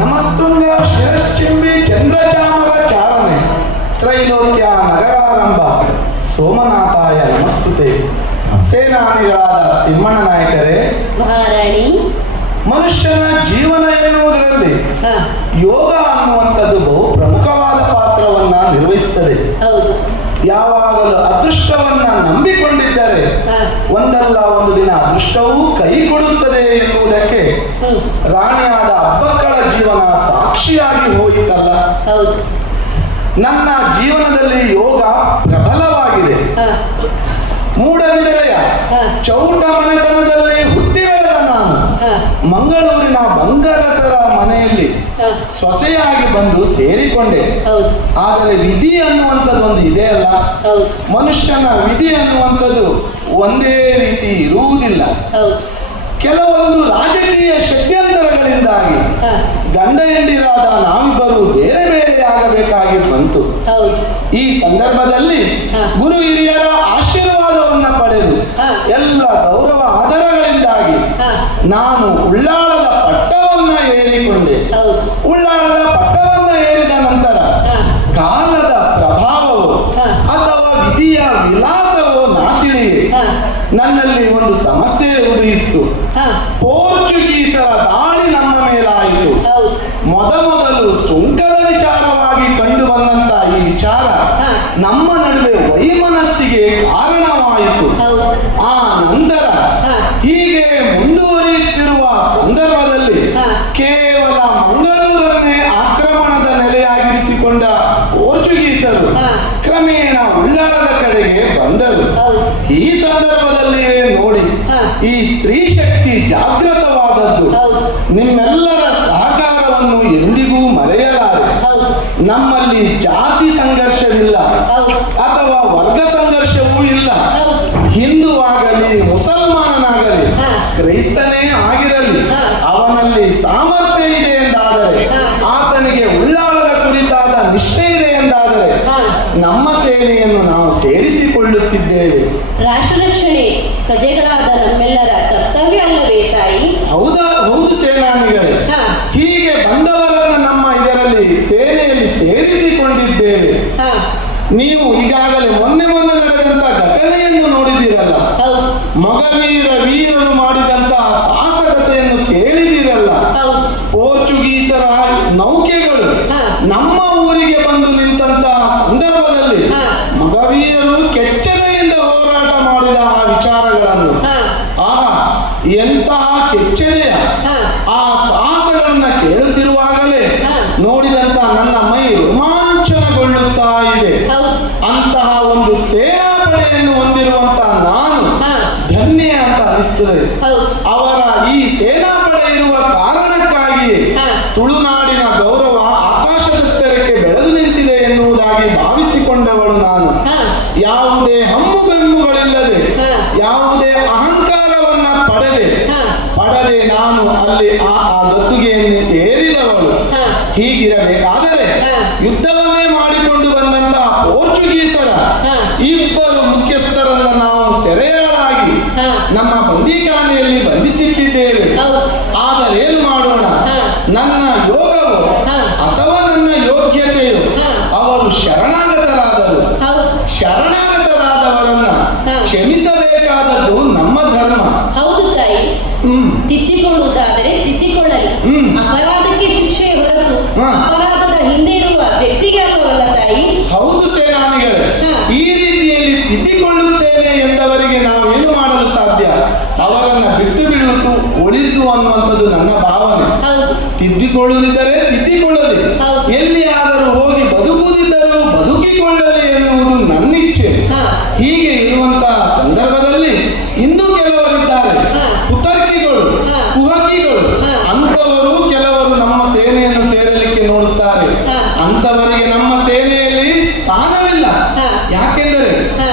ನಮಸ್ತುಂಗ ಶಿರಶ್ಚಿಂಬಿ ಚಂದ್ರಚಾಮರ ಚಾರಣೆ ತ್ರೈಲೋಕ್ಯ ನಗರಾರಂಭ ಸೋಮನಾಥಾಯ ನಮಸ್ತುತೆ. ಸೇನಾನಿಗಳಾದ ತಿಮ್ಮಣ್ಣ ನಾಯಕರೇ, ಮಹಾರಾಣಿ, ಮನುಷ್ಯನ ಜೀವನ ಎನ್ನುವುದರಲ್ಲಿ ಯೋಗ ಅನ್ನುವಂಥದ್ದು ಬಹು ಪ್ರಮುಖವಾದ ಪಾತ್ರವನ್ನ ನಿರ್ವಹಿಸುತ್ತದೆ. ಹೌದು. ಯಾವಾಗಲೂ ಅದೃಷ್ಟವನ್ನ ನಂಬಿಕೊಂಡಿದ್ದರೆ ಒಂದಲ್ಲ ಒಂದು ದಿನ ಅದೃಷ್ಟವೂ ಕೈ ಕೊಡುತ್ತದೆ ಎನ್ನುವುದಕ್ಕೆ ರಾಣಿಯಾದ ಅಬ್ಬಕ್ಕಳ ಜೀವನ ಸಾಕ್ಷಿಯಾಗಿ ಹೋಯಿತಲ್ಲ. ಹೌದು. ನನ್ನ ಜೀವನದಲ್ಲಿ ಯೋಗ ಪ್ರಬಲವಾಗಿದೆ. ಮೂಡಬಿದಿರೆಯ ಚೌಟ ಮನೆತನದಲ್ಲಿ ಹುಟ್ಟಿ ಬೆಳೆದ ನಾನು ಮಂಗಳೂರಿನ ಬಂಗಾರಸರ ಮನೆಯಲ್ಲಿ ಸೊಸೆಯಾಗಿ ಬಂದು ಸೇರಿಕೊಂಡೆ. ಆದರೆ ವಿಧಿ ಅನ್ನುವಂಥದ್ದೊಂದು ಇದೆ ಅಲ್ಲ, ಮನುಷ್ಯನ ವಿಧಿ ಅನ್ನುವಂಥದ್ದು ಒಂದೇ ರೀತಿ ಇರುವುದಿಲ್ಲ. ಕೆಲವೊಂದು ರಾಜಕೀಯ ಷಡ್ಯಂತರಗಳಿಂದಾಗಿ ಗಂಡ ಹೆಂಡಿರಾದ ನಾವಿಬ್ಬರು ಬೇರೆ ಬೇರೆ ಆಗಬೇಕಾಗಿ ಬಂತು. ಈ ಸಂದರ್ಭದಲ್ಲಿ ಗುರು ಹಿರಿಯರ ಆಶೀರ್ವಾದವನ್ನ ಪಡೆದು ಎಲ್ಲ ಗೌರವ ಆಧಾರಗಳಿಂದಾಗಿ ನಾನು ಉಳ್ಳಾಳದ ಪಟ್ಟವನ್ನ ಏರಿಕೊಂಡೆ. ಉಳ್ಳಾಳದ ಪಟ್ಟವನ್ನ ಏರಿದ ನಂತರ ಕಾಲದ ಪ್ರಭಾವವೋ ಅಥವಾ ವಿಧಿಯ ವಿಲಾಸವೋ ನಾ ತಿಳಿಯೇ ನನ್ನಲ್ಲಿ ಒಂದು ಸಮಸ್ಯೆ ಉದಯಿಸಿತು. ಪೋರ್ಚುಗೀಸರ ದಾಳಿ ನಮ್ಮ ಮೇಲಾಯಿತು. ಮೊದಲು ಸುಂಕದ ವಿಚಾರವಾಗಿ ಕಂಡು ಬಂದಂತ ಈ ವಿಚಾರ ನಮ್ಮ ನಡುವೆ ವೈಮನಸ್ಸಿಗೆ ಕಾರಣವಾಯಿತು. ಆ ನಂತರ ಹೀಗೆ ಮುಂದುವರಿಯುತ್ತಿರುವ ಸಂದರ್ಭದಲ್ಲಿ ಕೇವಲ ಮಂಗಳೂರನ್ನೇ ಆಕ್ರಮಣದ ನೆಲೆಯಾಗಿರಿಸಿಕೊಂಡ ಪೋರ್ಚುಗೀಸರು ಕ್ರಮೇಣ ಉಳ್ಳಾಳದ ಕಡೆಗೆ ಬಂದರು. ಈ ಸಂದರ್ಭದಲ್ಲಿಯೇ ನೋಡಿ ಈ ಸ್ತ್ರೀ ಶಕ್ತಿ ಜಾಗೃತವಾದದ್ದು. ನಿಮ್ಮೆಲ್ಲರ ಸಹಕಾರವನ್ನು ಎಂದಿಗೂ ಮರೆಯಲಾರೆ. ನಮ್ಮಲ್ಲಿ ಜಾತಿ ಸಂಘರ್ಷವಿಲ್ಲ ಅಥವಾ ವರ್ಗ ಸಂಘರ್ಷವೂ ಇಲ್ಲ. ಹಿಂದುವಾಗಲಿ ಮುಸಲ್ಮಾನನಾಗಲಿ ಕ್ರೈಸ್ತನೇ ಆಗಿರಲಿ ಅವನಲ್ಲಿ ಸಾಮರ್ಥ್ಯ ಇದೆ ಎಂದಾದರೆ, ಆತನಿಗೆ ಉಳ್ಳಾಳದ ಕುರಿತಾದ ನಿಷ್ಠೆ ಇದೆ ಎಂದಾದರೆ ನಮ್ಮ ಸೇನೆಯನ್ನು ನಾವು ಸೇರಿಸಿಕೊಳ್ಳುತ್ತಿದ್ದೇವೆ. ರಾಷ್ಟ್ರ ರಕ್ಷಣೆ ಪ್ರಜೆಗಳಾದ ನಮ್ಮೆಲ್ಲರ ಕರ್ತವ್ಯ ಅಲ್ಲವೇ ತಾಯಿ? ಹೌದು ಸೇನಾನಿಗಳೇ, ಹೀಗೆ ಬಂದವರನ್ನು ನಮ್ಮ ಇದರಲ್ಲಿ ಸೇನೆಯಲ್ಲಿ ಸೇರಿಸಿಕೊಂಡಿದ್ದೇವೆ. ನೀವು ಈಗಾಗಲೇ ಮೊನ್ನೆ ನಡೆದಂತ ಘಟನೆಯನ್ನು ನೋಡಿದಿರಲ್ಲ, ಮಗವೀರ ವೀರರು ಮಾಡಿದಂತಹ ಸಾಹಸಕತೆಯನ್ನು ಕೇಳಿದಿರಲ್ಲ. ಪೋರ್ಚುಗೀಸರ ನೌಕೆಗಳು ನಮ್ಮ ಊರಿಗೆ ಬಂದು ನಿಂತಹ ಸಂದರ್ಭದಲ್ಲಿ ಮಗವೀರರು ಕೆಚ್ಚೆದೆಯಿಂದ ಹೋರಾಟ ಮಾಡಿದ ಆ ವಿಚಾರಗಳನ್ನು, ಎಂತಹ ಕೆಚ್ಚೆದೆಯ ಆ ಸಾಹಸಗಳನ್ನ ಕೇಳುತ್ತಿರುವಾಗಲೇ ನೋಡಿದಂತ ನನ್ನ ಮೈ ರೋಮಾಂಚನಗೊಳ್ಳುತ್ತಾ ಇದೆ. ಅಂತಹ ಒಂದು ಸೇನಾಪಡೆಯನ್ನು ಹೊಂದಿರುವಂತಹ ನಾನು ಧನ್ಯ ಅಂತ ಅನಿಸ್ತದೆ. ಅವರ ಈ ಸೇನಾಪಡೆ ಇರುವ ಕಾರಣಕ್ಕಾಗಿ ತುಳುನಾಡಿನ ಗೌರವ ಆಕಾಶದೆತ್ತರಕ್ಕೆ ಬೆಳೆದು ನಿಂತಿದೆ ಎನ್ನುವುದಾಗಿ ಭಾವಿಸಿಕೊಂಡವಳು ನಾನು. ಯಾವುದೇ ಹಮ್ಮು ಬೆಮ್ಮುಗಳಿಲ್ಲದೆ, ಯಾವುದೇ ಅಹಂಕಾರವನ್ನ ಪಡೆದೆ ನಾನು ಅಲ್ಲಿ ಆ ಗದ್ದುಗೆಯನ್ನು ಏರಿದವಳು. ಹೀಗಿರಬೇಕಾದರೆ ಯುದ್ಧವನ್ನೇ ಮಾಡಿಕೊಂಡು ಬಂದಂತಹ ಪೋರ್ಚುಗೀಸರ ಇಬ್ಬರು ಮುಖ್ಯಸ್ಥರನ್ನ ನಾವು ಸೆರೆಯಾಳಾಗಿ ನಮ್ಮ ಬಂದಿಖಾನೆಯಲ್ಲಿ ಬಂಧಿಸಿಟ್ಟಿದ್ದೇವೆ. ಆದರೆ ಏನು ಮಾಡೋಣ? ನನ್ನ ಯೋಗವು ಅಥವಾ ನನ್ನ ಯೋಗ್ಯತೆಯು ಅವರು ಶರಣಾಗತರಾದರು. ಶರಣಾಗತರಾದವರನ್ನ ಕ್ಷಮಿಸಬೇಕಾದದ್ದು ನಮ್ಮ ಧರ್ಮ. ಹೌದು ತಾಯಿ. ತಿದ್ದಿಕೊಳ್ಳುವುದಾದರೆ ತಿದ್ದಿಕೊಳ್ಳಲಿ. ಅಪರಾಧಕ್ಕೆ ಶಿಕ್ಷೆ ಹೊರತು ಅಪರಾಧದ ಹಿಂದೆ ಇರುವ ವ್ಯಕ್ತಿಗೆ ಅಲ್ಲವಲ್ಲ ತಾಯಿ? ಹೌದು ಸೇನಾನಿಗಳೇ, ಈ ರೀತಿಯಲ್ಲಿ ತಿದ್ದಿಕೊಳ್ಳುತ್ತೇನೆ ಎಂದವರಿಗೆ ನಾವು ಏನು ಮಾಡಲು ಸಾಧ್ಯ? ಅವರನ್ನ ಬಿಟ್ಟು ಬಿಡುವುದು ಒಳಿತು ಅನ್ನುವಂಥದ್ದು ನನ್ನ ಭಾವನೆ. ತಿದ್ದಿಕೊಳ್ಳುವುದಿದ್ದರೆ ತಿದ್ದಿಕೊಳ್ಳಲಿ, ಎಲ್ಲಿಯಾದರೂ ಹೋಗಿ ಬದುಕುವುದಿದ್ದರೂ ಬದುಕಿಕೊಳ್ಳಲಿ ಎನ್ನುವುದು ನನ್ನ ಇಚ್ಛೆ. ಹೀಗೆ ಇರುವಂತಹ ಸಂದರ್ಭದಲ್ಲಿ ಇನ್ನೂ ಕೆಲವರಿದ್ದಾರೆ, ಕುತರ್ಕಿಗಳು, ಕುಹಕಿಗಳು. ಅಂತವರು ಕೆಲವರು ನಮ್ಮ ಸೇನೆಯನ್ನು ಸೇರಲಿಕ್ಕೆ ನೋಡುತ್ತಾರೆ. ಅಂತವರಿಗೆ ನಮ್ಮ ಸೇನೆಯಲ್ಲಿ ಸ್ಥಾನವಿಲ್ಲ. ಯಾಕೆಂದರೆ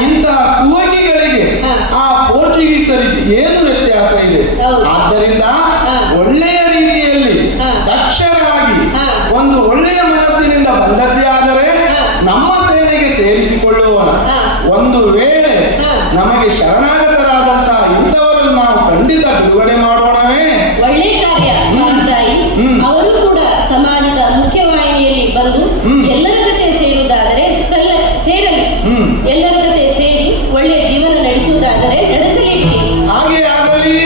ಇಂತಹ ಕುಹಕಿಗಳಿಗೆ ಆ ಪೋರ್ಚುಗೀಸರಿಗೆ ಏನು ವ್ಯತ್ಯಾಸ ಇದೆ? ಆದ್ದರಿಂದ ಒಳ್ಳೆಯ ರೀತಿಯಲ್ಲಿ ದಕ್ಷರಾಗಿ ಒಂದು ಒಳ್ಳೆಯ ಮನಸ್ಸಿನಿಂದ ಬಂದದ್ದೇ ಆದರೆ ನಮ್ಮ ಸೇನೆಗೆ ಸೇರಿಸಿಕೊಳ್ಳುವ. ಒಂದು ವೇಳೆ ನಮಗೆ ಶರಣಾಗತರಾದಂತಹ ಇಂಥವರನ್ನು ನಾವು ಖಂಡಿತ ಬಿಡುಗಡೆ ಮಾಡೋಣವೇ? ಒಳ್ಳೆ ಕಾರ್ಯ ತಾಯಿ. ಅವರು ಕೂಡ ಸಮಾಜದ ಮುಖ್ಯವಾಹಿನಿಯಲ್ಲಿ ಬಂದು ಎಲ್ಲರ ಜೊತೆ ಸೇರುವುದಾದರೆ ಸೇರಲಿ. ಎಲ್ಲರ ಜೊತೆ ಸೇರಿ ಒಳ್ಳೆಯ ಜೀವನ ನಡೆಸುವುದಾದರೆ ನಡೆಸಲಿಕ್ಕೆ. ಹಾಗೆ ಆಗಲಿ.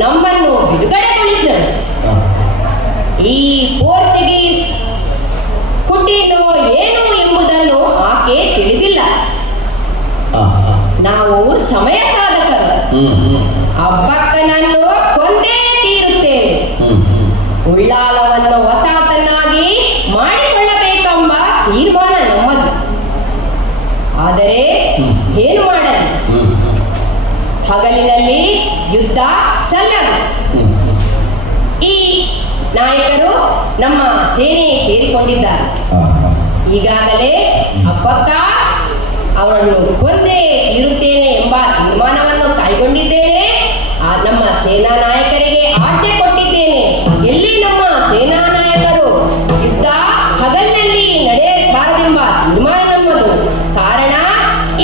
ನಮ್ಮನ್ನು ಬಿಡುಗಡೆಗೊಳಿಸಲು ಈ ಪೋರ್ಚುಗೀಸ್ ಹುಟ್ಟಿನೋ ಏನು ಎಂಬುದನ್ನು ಆಕೆ ತಿಳಿದಿಲ್ಲ. ನಾವು ಸಮಯ ಸಾಧಕರು. ಅಬ್ಬಕ್ಕನನ್ನು ಕೊಂದೇ ತೀರುತ್ತೇವೆ. ಉಳ್ಳಾಲವನ್ನು ವಸಾಹತನ್ನಾಗಿ ಮಾಡಿಕೊಳ್ಳಬೇಕೆಂಬ ತೀರ್ಮಾನ ನಮ್ಮದು. ಆದರೆ ಏನು ಮಾಡಲಿ? ಹಗಲಿನಲ್ಲಿ ಯುದ್ಧ ಸಲ್ಲದು. ಈ ನಾಯಕರು ನಮ್ಮ ಸೇನೆ ಸೇರಿಕೊಂಡಿದ್ದಾರೆ. ಈಗಾಗಲೇ ಅಪ್ಪಕ್ಕ ಅವರನ್ನು ಕೊಂದೇ ಇರುತ್ತೇನೆ ಎಂಬ ತೀರ್ಮಾನವನ್ನು ಕೈಗೊಂಡಿದ್ದೇನೆ. ನಮ್ಮ ಸೇನಾ ನಾಯಕರಿಗೆ ಆಜ್ಞೆ ಕೊಟ್ಟಿದ್ದೇನೆ. ಎಲ್ಲಿ ನಮ್ಮ ಸೇನಾ ನಾಯಕರು ಯುದ್ಧ ಹಗಲಿನಲ್ಲಿ ನಡೆಯಬಾರದೆಂಬ ತೀರ್ಮಾನ ನಮ್ಮದು. ಕಾರಣ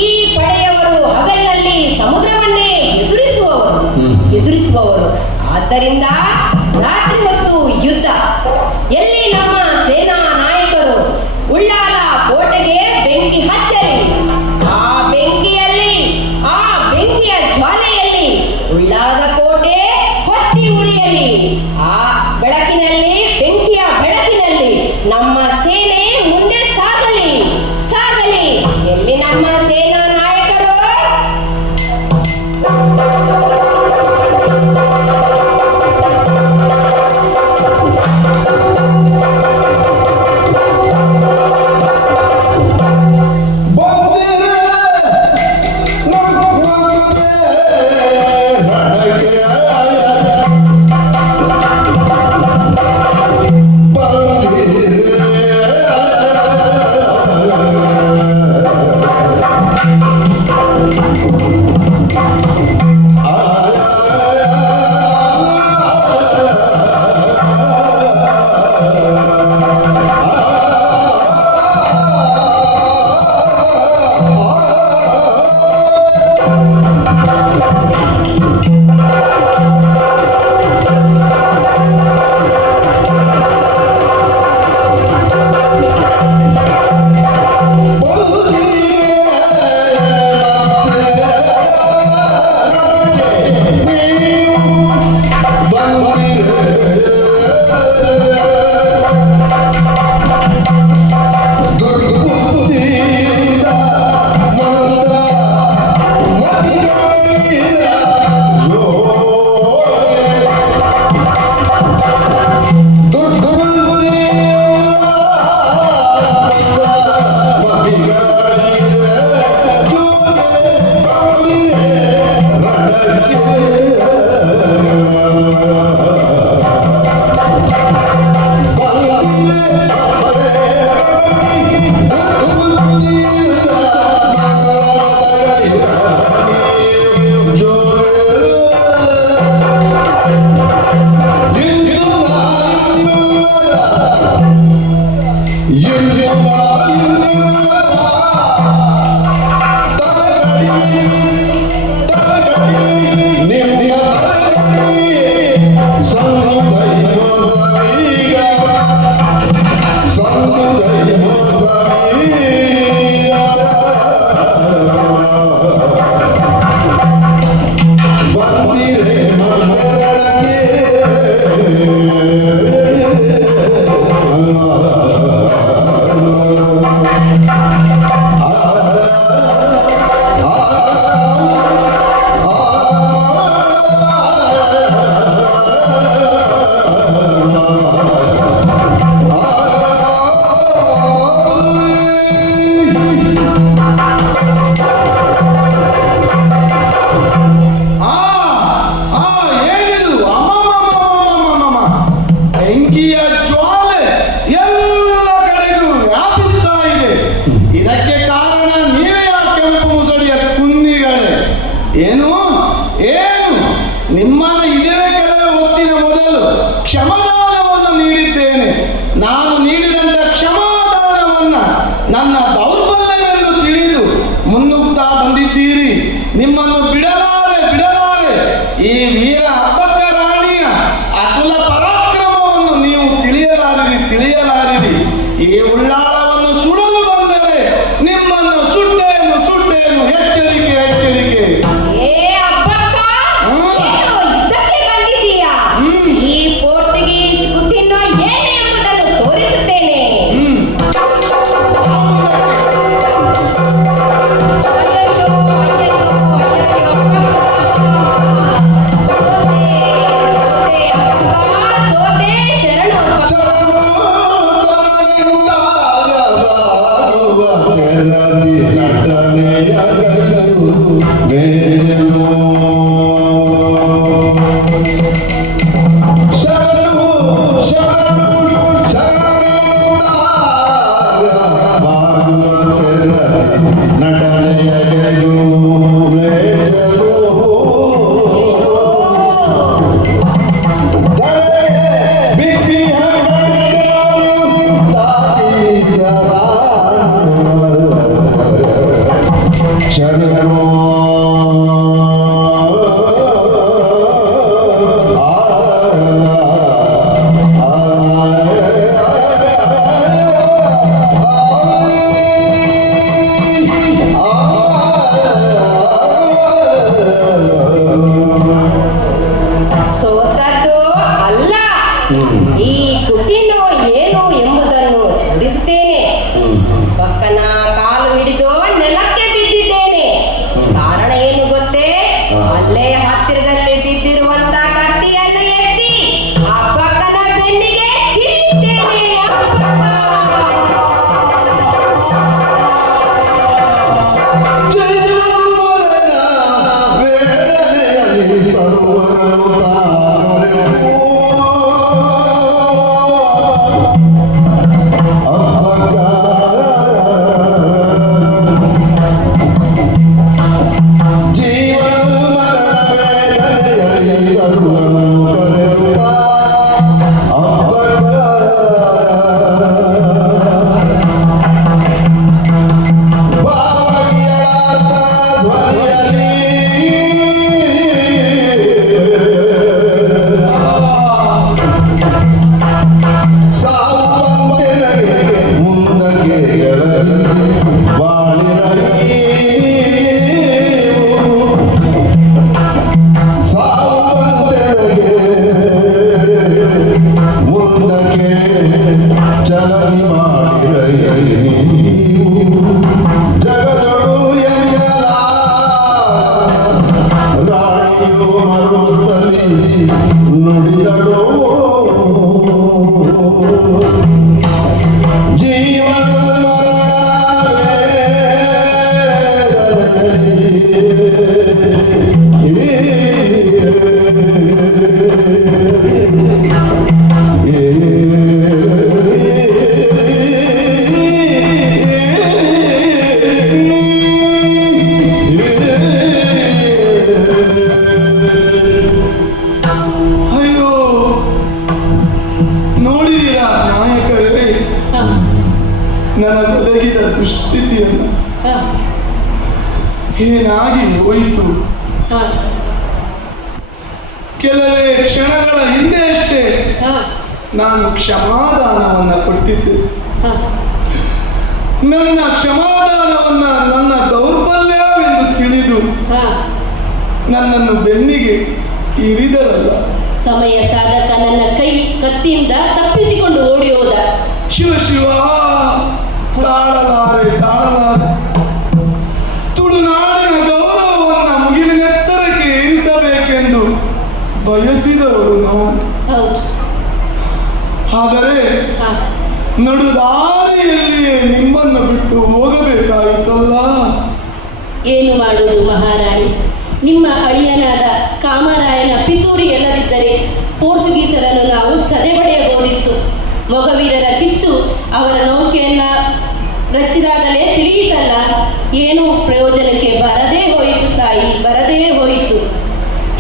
ಈ ಪಡೆಯವರು ಹಗಲಿನಲ್ಲಿ ಸಮುದ್ರವನ್ನೇ ಎದುರಿಸುವವರು. ಆದ್ದರಿಂದ ರಾತ್ರಿ ಹೊತ್ತು ಯುದ್ಧ. ಎಲ್ಲಿ ನಮ್ಮ ಸೇನಾ ನಾಯಕರು ಉಳ್ಳಾಲ ಕೋಟೆಗೆ ಬೆಂಕಿ ಹಚ್ಚಲಿ. ಆ ಬೆಂಕಿಯ ಜ್ವಾಲೆಯಲ್ಲಿ ಉಳ್ಳಾಲದ ಕೋಟೆ ಹೊತ್ತಿ ಉರಿಯಲಿ. ಆ ಬೆಳಕಿನಲ್ಲಿ, ಬೆಂಕಿಯ ಬೆಳಕಿನಲ್ಲಿ ನಮ್ಮ ಸೇನೆ ಮುಂದೆ ಸಾಗಲಿ. ಎಲ್ಲಿ ನಮ್ಮ ಸೇನಾ ನಾಯಕರು? Some ಬೆಂಕಿಯ ಜ್ವಾಲೆ ಎಲ್ಲ ಕಡೆಗೂ ವ್ಯಾಪಿಸ್ತಾ ಇದೆ. ಇದಕ್ಕೆ ಕಾರಣ ನೀವೇ ಆ ಕೆಂಪು ಮುಸಡಿಯ ಕುನ್ನಿಗಳೇ. ಏನು ಏನು ನಿಮ್ಮನ್ನು ಇದೇ ಕೆಲವೇ ಹೊತ್ತಿನ ಮೊದಲು ಕ್ಷಮಾದಾನವನ್ನು ನೀಡಿದ್ದೇನೆ. ನಾನು ನೀಡಿದಂಥ ಕ್ಷಮಾದಾನವನ್ನ ನನ್ನ ದೌರ್ಬಲ್ಯವೆಂದು ತಿಳಿದು ಮುನ್ನುಗ್ತಾ ಬಂದಿದ್ದೀರಿ. ನಿಮ್ಮನ್ನು ಬಿಡಲಾರೆ ಬಿಡಲಾರೆ. ಈ ವೀರ ಹಬ್ಬಕ್ಕ ರಾಣಿಯ ಅತುಲ ಪರಾಕ್ರಮವನ್ನು ನೀವು ತಿಳಿಯಲಾರಿರಿ. ಈ ಉಳ್ಳಾಳವನ್ನು ಸುಡಲು ಬಂದರೆ ನಿಮ್ಮನ್ನು ಸುಟ್ಟೇನು ಸುಟ್ಟೇನು. ಎಚ್ಚರಿಕೆ ಎಚ್ಚರಿಕೆ. ಈ ಪೋರ್ಚುಗೀಸ್ ಗುಟ್ಟಿನ ಏನು ಎಂಬುದನ್ನು ತೋರಿಸುತ್ತೇನೆ. ಸೋತದ್ದು ಅಲ್ಲ, ಈ ಕುಟಿನು ಏನು ಎಂಬುದನ್ನು ನುಡಿಸುತ್ತೇನೆ. ಪಕ್ಕನ ಕಾಲು ಹಿಡಿದು ನೆಲಕ್ಕೆ ಬಿದ್ದಿದ್ದೇನೆ. ಕಾರಣ ಏನು ಗೊತ್ತೇ? ಅಲ್ಲೇ ಹತ್ತಿರದಲ್ಲಿ ಬಿದ್ದಿರುವಂತ ಕತ್ತಿಯನ್ನು ಎತ್ತಿ ಆ ಪಕ್ಕನ ಬೆನ್ನಿಗೆ ತಿರುಗಿದ್ದೇನೆ. ನನಗೊದಗಿದ ದುಸ್ಥಿತಿಯನ್ನು ಏನಾಗಿ ಹೋಯಿತು. ಕೆಲವೇ ಕ್ಷಣಗಳ ಹಿಂದೆ ಅಷ್ಟೇ ನಾನು ಕ್ಷಮಾದಾನವನ್ನು ಕೊಟ್ಟಿದ್ದೆ. ನನ್ನ ಕ್ಷಮಾದಾನವನ್ನ ನನ್ನ ದೌರ್ಬಲ್ಯವೆಂದು ತಿಳಿದು ನನ್ನನ್ನು ಬೆನ್ನಿಗೆ ಇರಿದರಲ್ಲ. ಸಮಯ ಸಾಧಕ ನನ್ನ ಕೈ ಕತ್ತಿಯಿಂದ ತಪ್ಪಿಸಿಕೊಂಡು ಓಡಿ ಹೋದ. ಶಿವ ಶಿವ, ತಾಳಲಾರೆ ತಾಳಲಾರೆ. ತುಳುನಾಡಿನ ಗೌರವವನ್ನು ಮುಗಿಲಿನೆತ್ತರಕ್ಕೆ ಏರಿಸಬೇಕೆಂದು ಬಯಸಿದವರು ನಾವು. ಹೌದು. ಆದರೆ ಹಾ. ನಡುದಾರಿಯಲ್ಲಿಯೇ ನಿಮ್ಮನ್ನು ಬಿಟ್ಟು ಹೋಗಬೇಕಾಯಿತಲ್ಲ. ಏನು ಮಾಡುವುದು ಮಹಾರಾಣಿ? ನಿಮ್ಮ ಅಳಿಯನಾದ ಕಾಮರಾಯನ ಪಿತೂರಿ ಎಲ್ಲದಿದ್ದರೆ ಪೋರ್ಚುಗೀಸರನ್ನು ನಾವು ಸದೆಬಡೆಯಬಹುದಿತ್ತು. ಮೊಗವೀರರ ಕಿಚ್ಚು ಅವರ ನೌಕೆಯನ್ನ ರಚಿದಾಗಲೇ ತಿಳಿಯಿತಲ್ಲ. ಏನೂ ಪ್ರಯೋಜನಕ್ಕೆ ಬರದೇ ಹೋಯಿತು ತಾಯಿ, ಬರದೇ ಹೋಯಿತು.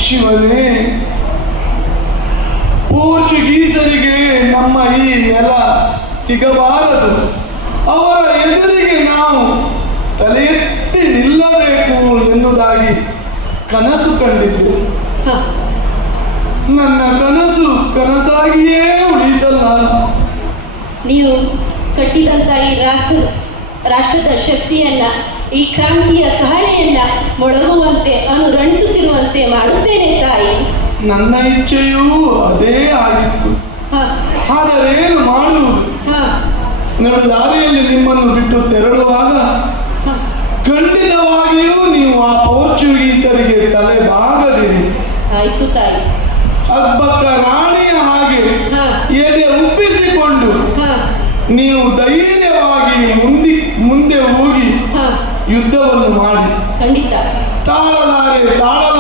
ಶಿವನೇ, ಪೋರ್ಚುಗೀಸರಿಗೆ ನಮ್ಮ ಈ ನೆಲ ಸಿಗಬಾರದು. ಅವರ ಎದುರಿಗೆ ನಾವು ತಲೆ ಎತ್ತಿ ನಿಲ್ಲಬೇಕು ಎನ್ನುವುದಾಗಿ ಕನಸು ಕಂಡಿದ್ದೆ. ಹ. ನನ್ನ ಕನಸು ಕನಸಾಗಿಯೇ ಉಳಿತಲ್ಲ. ನೀವು ಕಟ್ಟಿದಂಥ ಈ ರಾಷ್ಟ್ರದ ಶಕ್ತಿಯನ್ನ, ಈ ಕ್ರಾಂತಿಯ ಕಹಳೆಯನ್ನ ಮೊಳಗುವಂತೆ ಅನುರಣಿಸುತ್ತಿರುವಂತೆ ಮಾಡುತ್ತೇನೆ ತಾಯಿ. ನನ್ನ ಇಚ್ಛೆಯೂ ಅದೇ ಆಗಿತ್ತು. ಹ. ಆದರೆ ಏನು ಮಾಡುವುದು? ಹ. ನಡುದಾರಿಯಲ್ಲಿ ನಿಮ್ಮನ್ನು ಬಿಟ್ಟು ತೆರಳುವಾಗ ಹ. ಖಂಡಿತವಾಗಿಯೂ ನೀವು ಆ ಪೋರ್ಚುಗೀಸರಿಗೆ ತಲೆ ಬಾಗದಿರಿ. ಆಯ್ತು ತಾಯಿ. ಅಬ್ಬಕ್ಕ ರಾಣಿಯ ಹಾಗೆ ಹ. ಎದೆ ಉಬ್ಬಿಸಿಕೊಂಡು ಹ. ನೀವು ಧೈರ್ಯವಾಗಿ ಮುಂದೆ ಹೋಗಿ ಹ. ಯುದ್ಧವನ್ನು ಮಾಡಿ. ಖಂಡಿತ. ತಾಳಲಾರೆ ತಾಳ